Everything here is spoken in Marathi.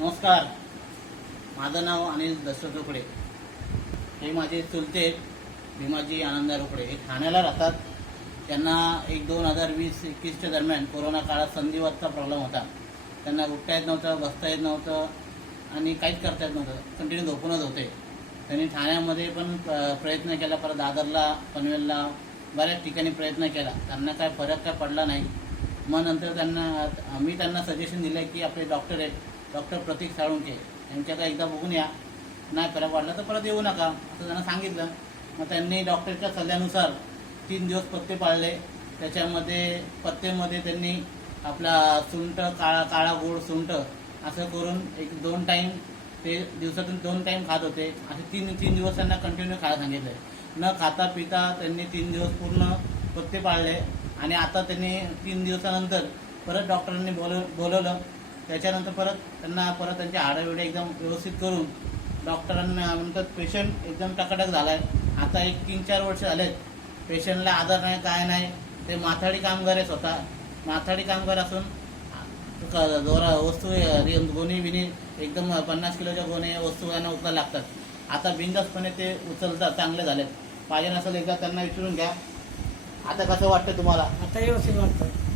नमस्कार. माझं नाव अनिल दशरथ रोकडे. हे माझे चुलते भीमाजी आनंदा रोकडे. हे ठाण्याला राहतात. त्यांना एक दोन हजार वीस एकवीसच्या दरम्यान कोरोना काळात संधिवातचा प्रॉब्लेम होता. त्यांना उठता येत नव्हतं बसता येत नव्हतं आणि काहीच करता येत नव्हतं. कंटिन्यू झोपूनच होते. त्यांनी ठाण्यामध्ये पण प्रयत्न केला. परत दादरला पनवेलला बऱ्याच ठिकाणी प्रयत्न केला. त्यांना काय फरक काय पडला नाही. मग नंतर त्यांना मी त्यांना सजेशन दिलं की आपले डॉक्टर आहेत. डॉक्टर प्रतीक साळुंके यांच्याकडे एकदा बघून या. नाही फरक वाढला तर परत येऊ नका असं त्यांना सांगितलं. मग त्यांनी डॉक्टरच्या सल्ल्यानुसार तीन दिवस पत्ते पाळले. त्याच्यामध्ये पत्तेमध्ये त्यांनी आपला सुंठ काळा काळा गोड सुंठ असं करून एक दोन टाईम ते दिवसातून दोन टाईम खात होते. असे तीन तीन दिवस त्यांना कंटिन्यू खायला सांगितलं न खाता पिता त्यांनी तीन दिवस पूर्ण पत्ते पाळले. आणि आता त्यांनी तीन दिवसानंतर परत डॉक्टरांनी बोलव बोलवलं. त्याच्यानंतर परत त्यांना परत त्यांचे हाडं एकदम व्यवस्थित करून डॉक्टरांना म्हणतात पेशंट एकदम टकाटक झाला आहे आता एक तीन चार वर्ष झालेत. पेशंटला आधार नाही काय नाही. ते माथाडी कामगार आहे स्वतः. माथाडी कामगार असून क- दोरा वस्तू गोणी बिनी एकदम पन्नास किलोच्या गोणी वस्तू यांना उचलायला लागतात. आता बिंदासपणे ते उचलतात चांगले झालेत. पाहिजे नसेल एकदा त्यांना विचारून घ्या. आता कसं वाटतं तुम्हाला? आता व्यवस्थित वाटतं.